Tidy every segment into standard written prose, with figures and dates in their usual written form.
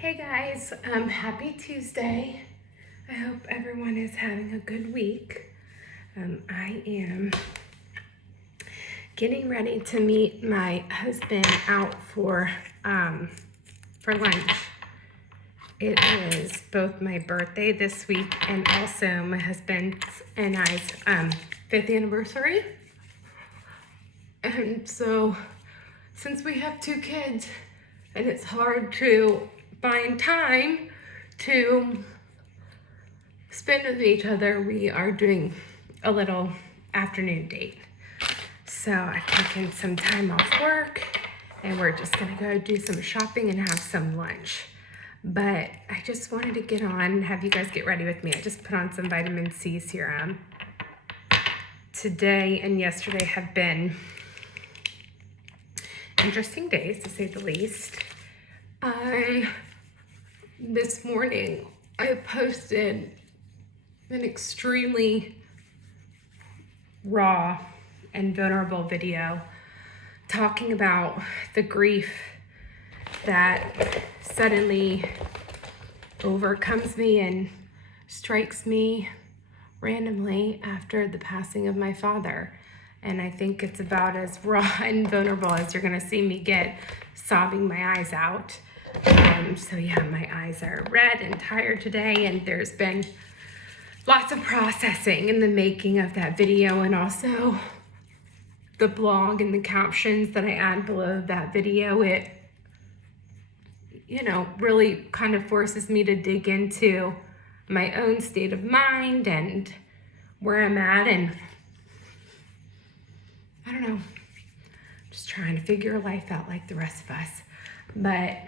Hey guys, happy Tuesday. I hope everyone is having a good week. I am getting ready to meet my husband out for lunch. It is both my birthday this week and also my husband and I's 5th anniversary. And so since we have 2 kids and it's hard to find time to spend with each other, we are doing a little afternoon date. So I've taken some time off work and we're just gonna go do some shopping and have some lunch. But I just wanted to get on and have you guys get ready with me. I just put on some vitamin C serum. Today and yesterday have been interesting days, to say the least. This morning I posted an extremely raw and vulnerable video talking about the grief that suddenly overcomes me and strikes me randomly after the passing of my father. And I think it's about as raw and vulnerable as you're gonna see me get, sobbing my eyes out. So yeah, my eyes are red and tired today, and there's been lots of processing in the making of that video, and also the blog and the captions that I add below that video. It, really kind of forces me to dig into my own state of mind and where I'm at, and I don't know, just trying to figure life out like the rest of us. But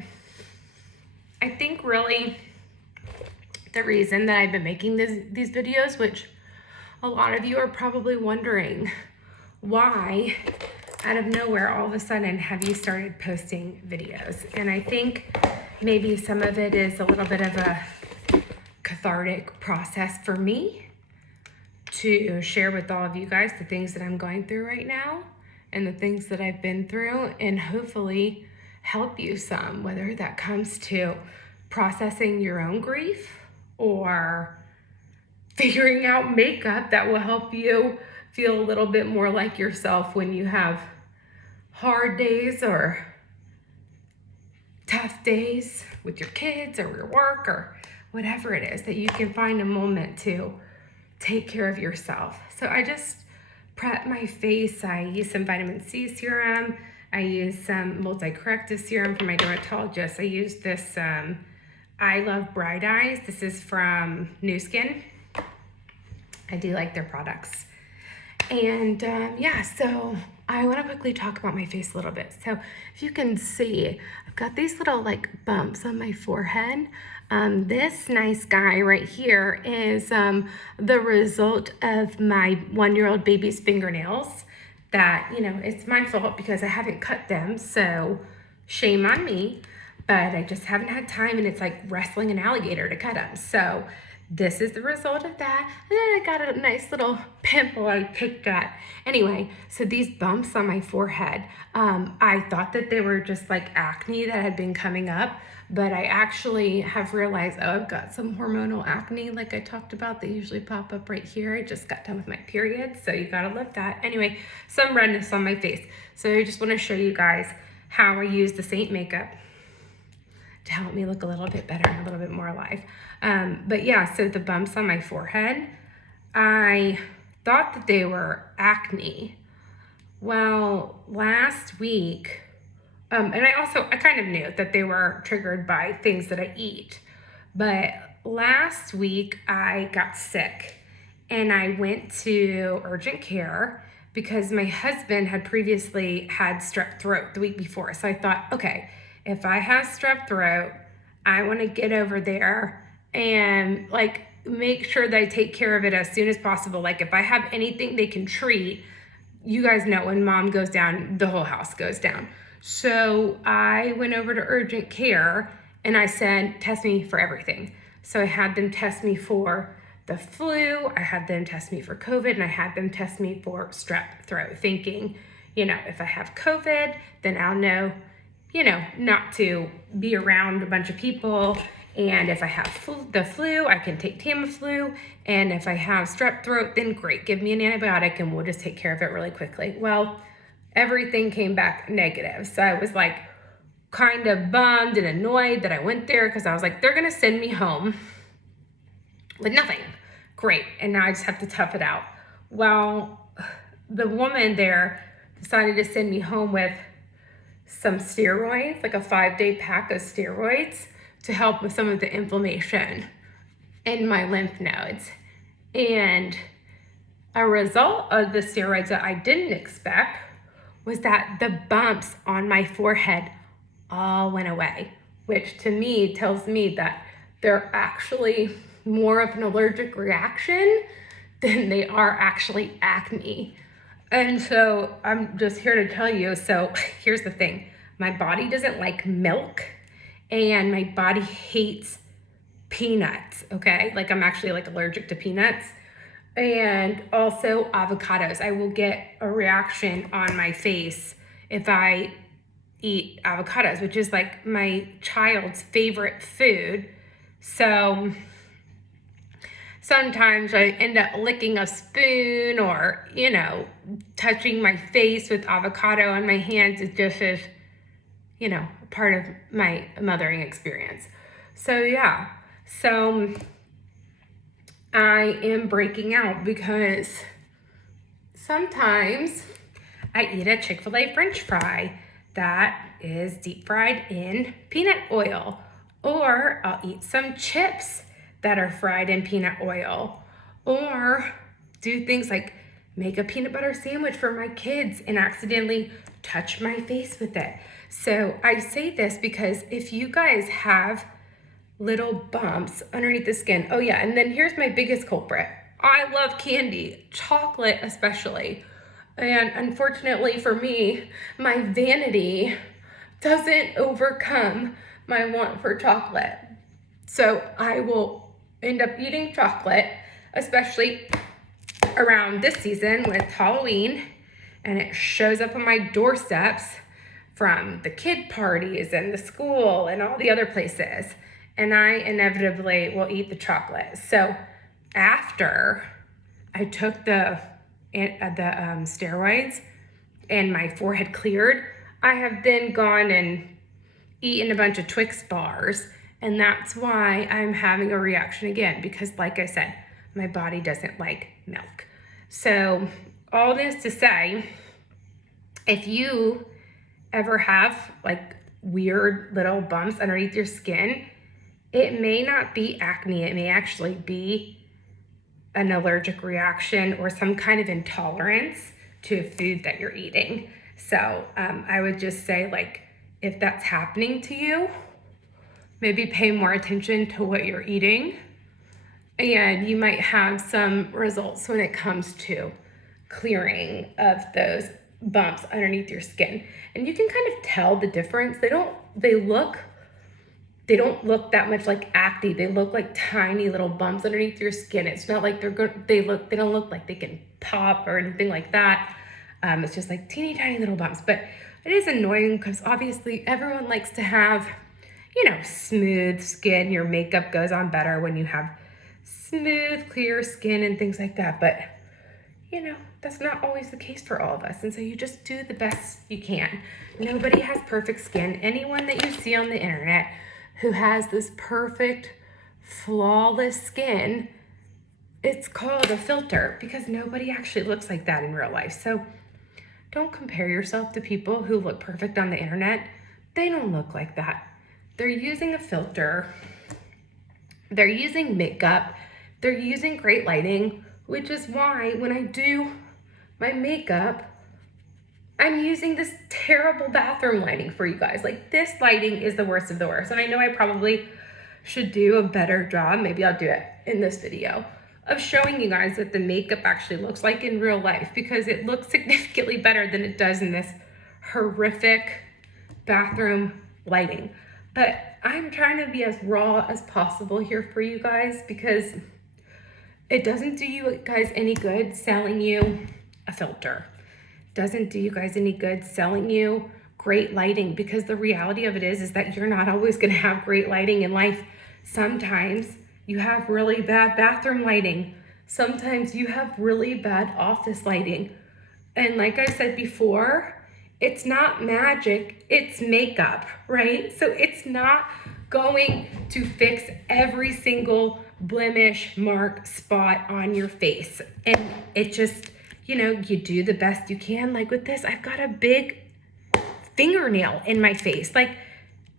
I think really the reason that I've been making these videos, which a lot of you are probably wondering, why out of nowhere all of a sudden have you started posting videos? And I think maybe some of it is a little bit of a cathartic process for me to share with all of you guys the things that I'm going through right now and the things that I've been through, and hopefully help you some, whether that comes to processing your own grief or figuring out makeup that will help you feel a little bit more like yourself when you have hard days or tough days with your kids or your work or whatever it is, that you can find a moment to take care of yourself. So I just prep my face. I use some vitamin C serum. I use some multi-corrective serum from my dermatologist. I use this I Love Bright Eyes. This is from New Skin. I do like their products. And so I want to quickly talk about my face a little bit. So if you can see, I've got these little bumps on my forehead. This nice guy right here is the result of my 1-year-old baby's fingernails. That, it's my fault because I haven't cut them, so shame on me, but I just haven't had time, and it's like wrestling an alligator to cut them. So this is the result of that. And then I got a nice little pimple I picked at. Anyway, so these bumps on my forehead, I thought that they were just like acne that had been coming up, but I actually have realized, I've got some hormonal acne like I talked about. They usually pop up right here. I just got done with my period, so you gotta love that. Anyway, some redness on my face. So I just wanna show you guys how I use the Seint makeup to help me look a little bit better and a little bit more alive. But yeah, so the bumps on my forehead, I thought that they were acne. Well, last week, and I kind of knew that they were triggered by things that I eat. But last week I got sick and I went to urgent care because my husband had previously had strep throat the week before. So I thought, okay, if I have strep throat, I want to get over there and make sure that I take care of it as soon as possible. If I have anything they can treat, you guys know when mom goes down, the whole house goes down. So I went over to urgent care and I said, test me for everything. So I had them test me for the flu, I had them test me for COVID, and I had them test me for strep throat, thinking, if I have COVID, then I'll know, not to be around a bunch of people. And if I have the flu, I can take Tamiflu. And if I have strep throat, then great, give me an antibiotic and we'll just take care of it really quickly. Well, everything came back negative. So I was like kind of bummed and annoyed that I went there because I was like, they're gonna send me home with nothing. Great, and now I just have to tough it out. Well, the woman there decided to send me home with some steroids, like a 5-day pack of steroids to help with some of the inflammation in my lymph nodes. And a result of the steroids that I didn't expect was that the bumps on my forehead all went away, which to me tells me that they're actually more of an allergic reaction than they are actually acne. And so I'm just here to tell you, so here's the thing. My body doesn't like milk and my body hates peanuts, okay? Like I'm actually like allergic to peanuts and also avocados. I will get a reaction on my face if I eat avocados, which is like my child's favorite food. So sometimes I end up licking a spoon or, touching my face with avocado on my hands. It just is, part of my mothering experience. So yeah, so I am breaking out because sometimes I eat a Chick-fil-A French fry that is deep fried in peanut oil, or I'll eat some chips that are fried in peanut oil, or do things like make a peanut butter sandwich for my kids and accidentally touch my face with it. So I say this because if you guys have little bumps underneath the skin, oh yeah, and then here's my biggest culprit. I love candy, chocolate especially. And unfortunately for me, my vanity doesn't overcome my want for chocolate. So I will end up eating chocolate, especially around this season with Halloween, and it shows up on my doorsteps from the kid parties and the school and all the other places. And I inevitably will eat the chocolate. So after I took the steroids and my forehead cleared, I have then gone and eaten a bunch of Twix bars. And that's why I'm having a reaction again, because like I said, my body doesn't like milk. So all this to say, if you ever have like weird little bumps underneath your skin, it may not be acne. It may actually be an allergic reaction or some kind of intolerance to a food that you're eating. So I would just say, like, if that's happening to you, maybe pay more attention to what you're eating, and you might have some results when it comes to clearing of those bumps underneath your skin. And you can kind of tell the difference. They don't look that much like acne. They look like tiny little bumps underneath your skin. It's not like they don't look like they can pop or anything like that. It's just like teeny tiny little bumps. But it is annoying because obviously everyone likes to have, smooth skin. Your makeup goes on better when you have smooth, clear skin and things like that. But, that's not always the case for all of us. And so you just do the best you can. Nobody has perfect skin. Anyone that you see on the internet who has this perfect, flawless skin, it's called a filter, because nobody actually looks like that in real life. So don't compare yourself to people who look perfect on the internet. They don't look like that. They're using a filter. They're using makeup. They're using great lighting, which is why when I do my makeup, I'm using this terrible bathroom lighting for you guys. Like, this lighting is the worst of the worst. And I know I probably should do a better job. Maybe I'll do it in this video of showing you guys what the makeup actually looks like in real life, because it looks significantly better than it does in this horrific bathroom lighting. But I'm trying to be as raw as possible here for you guys, because it doesn't do you guys any good selling you a filter. Doesn't do you guys any good selling you great lighting, because the reality of it is that you're not always going to have great lighting in life. Sometimes you have really bad bathroom lighting. Sometimes you have really bad office lighting. And like I said before, it's not magic, it's makeup, right? So it's not going to fix every single blemish, mark, spot on your face. And it just, you do the best you can. Like with this, I've got a big fingernail in my face. Like,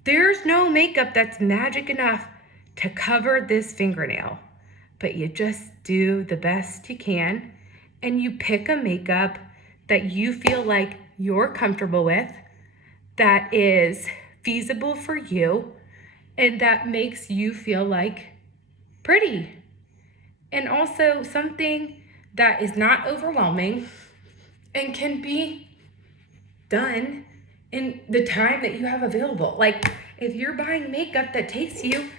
there's no makeup that's magic enough to cover this fingernail. But you just do the best you can, and you pick a makeup that you feel like you're comfortable with, that is feasible for you, and that makes you feel like pretty. And also something that is not overwhelming and can be done in the time that you have available. Like, if you're buying makeup that takes you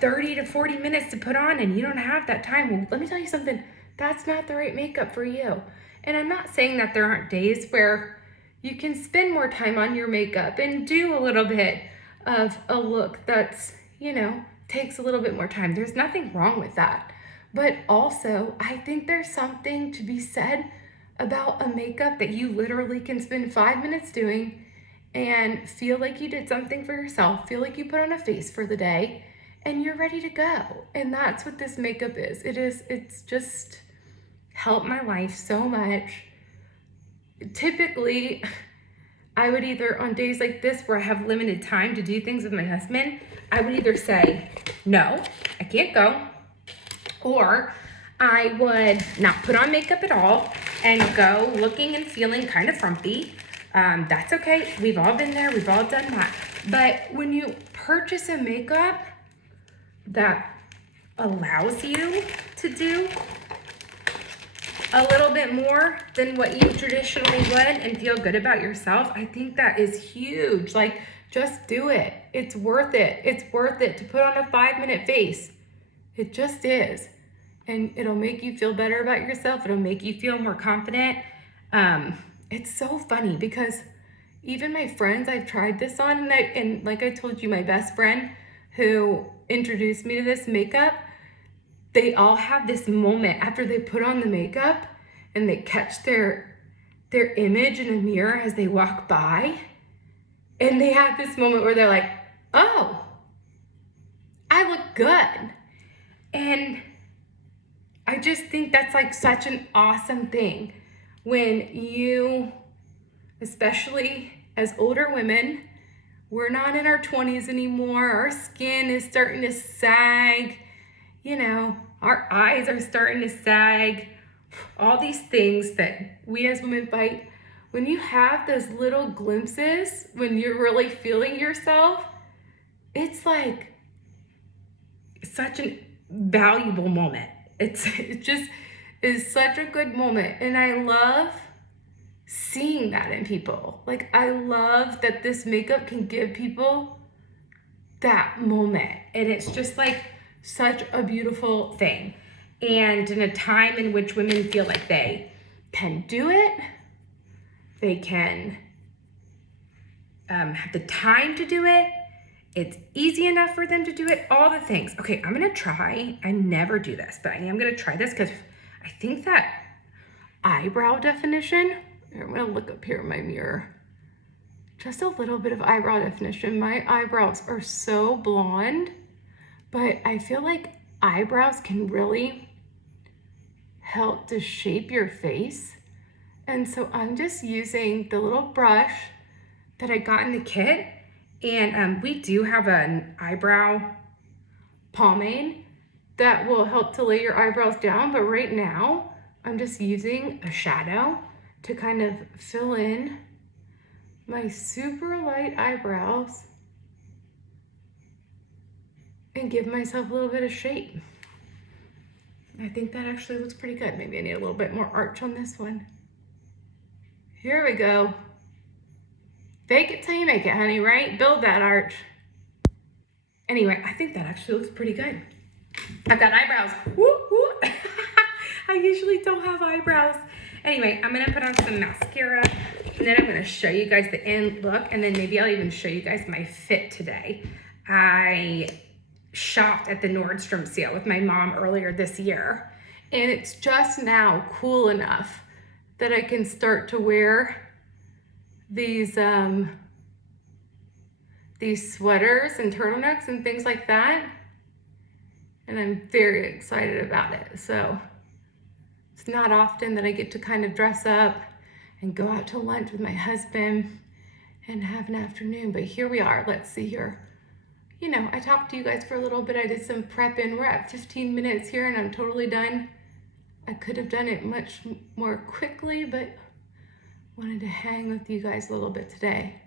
30 to 40 minutes to put on and you don't have that time, well, let me tell you something, that's not the right makeup for you. And I'm not saying that there aren't days where you can spend more time on your makeup and do a little bit of a look that's, takes a little bit more time. There's nothing wrong with that. But also, I think there's something to be said about a makeup that you literally can spend 5 minutes doing and feel like you did something for yourself, feel like you put on a face for the day, and you're ready to go. And that's what this makeup is. It's just helped my life so much. Typically, I would either, on days like this where I have limited time to do things with my husband, I would either say, no, I can't go, or I would not put on makeup at all and go looking and feeling kind of frumpy. That's okay. We've all been there. We've all done that. But when you purchase a makeup that allows you to do a little bit more than what you traditionally would and feel good about yourself, I think that is huge. Like, just do it. It's worth it. It's worth it to put on a 5-minute face. It just is. And it'll make you feel better about yourself. It'll make you feel more confident. It's so funny because even my friends I've tried this on, and like I told you, my best friend who introduced me to this makeup, they all have this moment after they put on the makeup and they catch their image in a mirror as they walk by. And they have this moment where they're like, oh, I look good. And I just think that's like such an awesome thing when you, especially as older women, we're not in our 20s anymore. Our skin is starting to sag. Our eyes are starting to sag. All these things that we as women fight. When you have those little glimpses, when you're really feeling yourself, it's like such a valuable moment. It just is such a good moment. And I love seeing that in people. Like, I love that this makeup can give people that moment. And it's just like such a beautiful thing. And in a time in which women feel like they can do it, they can have the time to do it, it's easy enough for them to do it, all the things. Okay, I'm gonna try, I never do this, but I am gonna try this because I think that eyebrow definition, I'm gonna look up here in my mirror, just a little bit of eyebrow definition. My eyebrows are so blonde, but I feel like eyebrows can really help to shape your face. And so I'm just using the little brush that I got in the kit. And we do have an eyebrow pomade that will help to lay your eyebrows down. But right now, I'm just using a shadow to kind of fill in my super light eyebrows and give myself a little bit of shape. I think that actually looks pretty good. Maybe I need a little bit more arch on this one. Here we go. Fake it till you make it, honey, right? Build that arch. Anyway, I think that actually looks pretty good. I've got eyebrows. Woo, woo. I usually don't have eyebrows. Anyway, I'm gonna put on some mascara, and then I'm gonna show you guys the end look, and then maybe I'll even show you guys my fit today. I shopped at the Nordstrom sale with my mom earlier this year, and it's just now cool enough that I can start to wear these sweaters and turtlenecks and things like that. And I'm very excited about it. So it's not often that I get to kind of dress up and go out to lunch with my husband and have an afternoon, but here we are. Let's see here. You know, I talked to you guys for a little bit. I did some prep and we're at 15 minutes here and I'm totally done. I could have done it much more quickly, but wanted to hang with you guys a little bit today.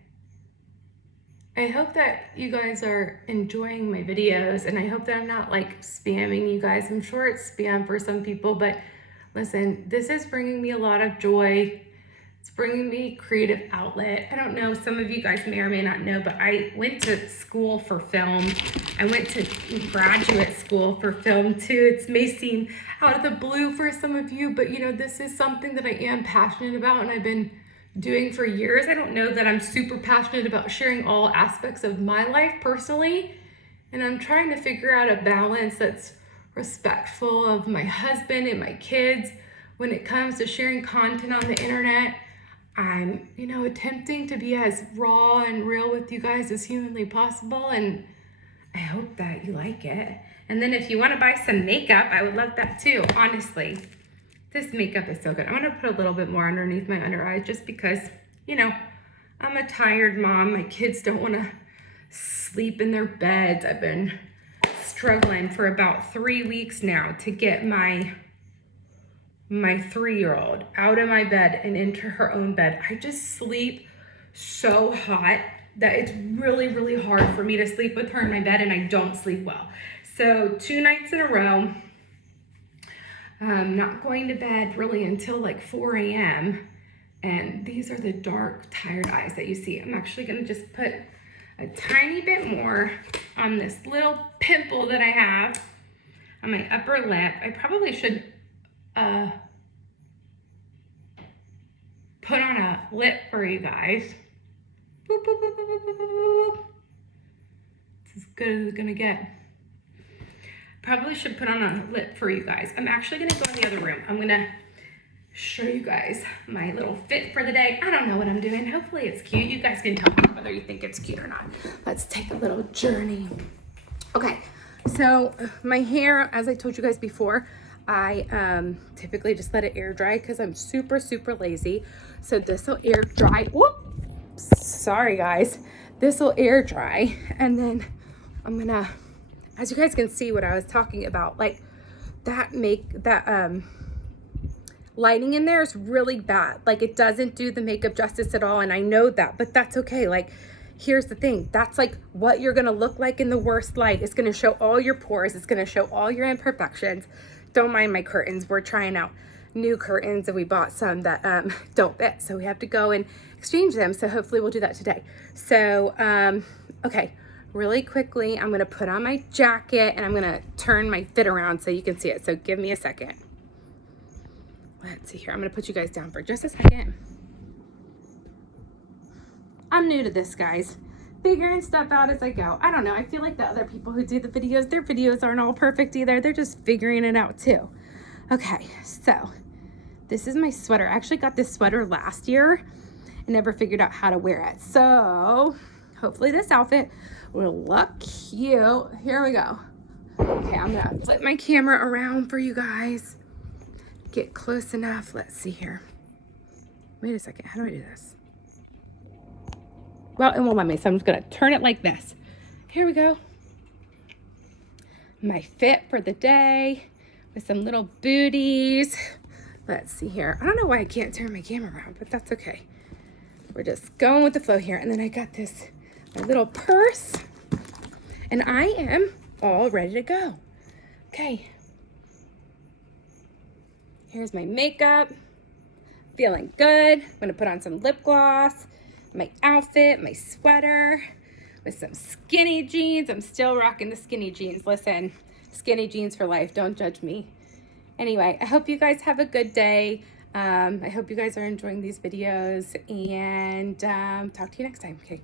I hope that you guys are enjoying my videos, and I hope that I'm not like spamming you guys. I'm sure it's spam for some people, but listen, this is bringing me a lot of joy. It's bringing me creative outlet. I don't know, some of you guys may or may not know, but I went to school for film. I went to graduate school for film too. It may seem out of the blue for some of you, but you know, this is something that I am passionate about and I've been doing for years. I don't know that I'm super passionate about sharing all aspects of my life personally, and I'm trying to figure out a balance that's respectful of my husband and my kids. When it comes to sharing content on the internet, I'm, you know, attempting to be as raw and real with you guys as humanly possible, and I hope that you like it. And then if you want to buy some makeup, I would love that too, honestly. This makeup is so good. I'm gonna put a little bit more underneath my under eyes just because, you know, I'm a tired mom. My kids don't wanna sleep in their beds. I've been struggling for about 3 weeks now to get my 3-year-old out of my bed and into her own bed. I just sleep so hot that it's really, really hard for me to sleep with her in my bed, and I don't sleep well. So 2 nights in a row, I'm not going to bed really until like 4 a.m. And these are the dark, tired eyes that you see. I'm actually gonna just put a tiny bit more on this little pimple that I have on my upper lip. I probably should put on a lip for you guys. Boop, boop, boop, boop, boop, boop, boop. It's as good as it's gonna get. Probably should put on a lip for you guys. I'm actually gonna go in the other room. I'm gonna show you guys my little fit for the day. I don't know what I'm doing. Hopefully it's cute. You guys can tell me whether you think it's cute or not. Let's take a little journey. Okay, so my hair, as I told you guys before, I typically just let it air dry because I'm super, super lazy. So this will air dry. Whoop! Sorry guys. This will air dry, and then I'm gonna, as you guys can see what I was talking about, like that lighting in there is really bad. Like it doesn't do the makeup justice at all, and I know that, but that's okay. Like here's the thing, that's like what you're gonna look like in the worst light. It's gonna show all your pores, it's gonna show all your imperfections. Don't mind my curtains. We're trying out new curtains and we bought some that don't fit, so we have to go and exchange them. So hopefully we'll do that today. So okay, really quickly, I'm gonna put on my jacket and I'm gonna turn my fit around so you can see it. So give me a second. Let's see here. I'm gonna put you guys down for just a second. I'm new to this, guys. Figuring stuff out as I go. I don't know. I feel like the other people who do the videos, their videos aren't all perfect either. They're just figuring it out too. Okay, so this is my sweater. I actually got this sweater last year and never figured out how to wear it. So hopefully this outfit will look cute. Here we go. Okay, I'm gonna flip my camera around for you guys. Get close enough. Let's see here. Wait a second. How do I do this? Well, it won't let me, so I'm just gonna turn it like this. Here we go. My fit for the day with some little booties. Let's see here. I don't know why I can't turn my camera around, but that's okay. We're just going with the flow here. And then I got this, my little purse, and I am all ready to go. Okay. Here's my makeup. Feeling good. I'm gonna put on some lip gloss, my outfit, my sweater with some skinny jeans. I'm still rocking the skinny jeans. Listen, skinny jeans for life. Don't judge me. Anyway, I hope you guys have a good day. I hope you guys are enjoying these videos, and talk to you next time. Okay.